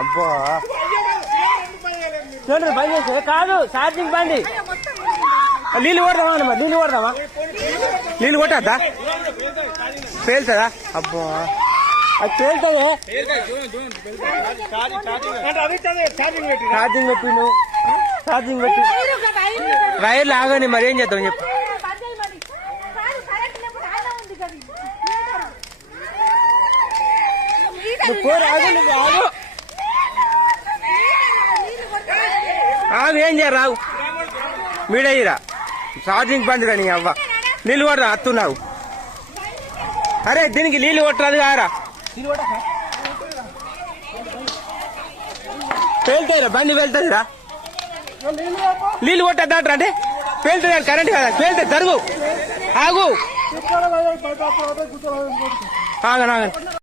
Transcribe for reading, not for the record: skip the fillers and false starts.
అబ్బా చూడండి బంద్ చేస్తే కాదు ఛార్జింగ్ బండి. నీళ్ళు కొడదామా అన్న మరి? నీళ్ళు కొడదామా? నీళ్ళు కొట్టద్దా? పేలుతుందా? అబ్బా అది పేలుతుంది. ఛార్జింగ్ పెట్టి నువ్వు ఛార్జింగ్ పెట్టి వైర్లు ఆగని మరి ఏం చేద్దాం చెప్పు. ఆగు ఏం చేయరు రావు మీడయ్యిరా ఛార్జింగ్ బంద్ కానీ అవ్వ. నీళ్ళు కొడరా అత్తున్నావు. అరే దీనికి నీళ్ళు కొట్టరాదు కారా? పేలుతాయిరా బండి వెళ్తుందిరా. నీళ్ళు కొట్టద్దాట్రా అంటే పేలుతుంది కరెంట్ కదా. పేలుతుంది జరుగు ఆగు ఆగను ఆగను.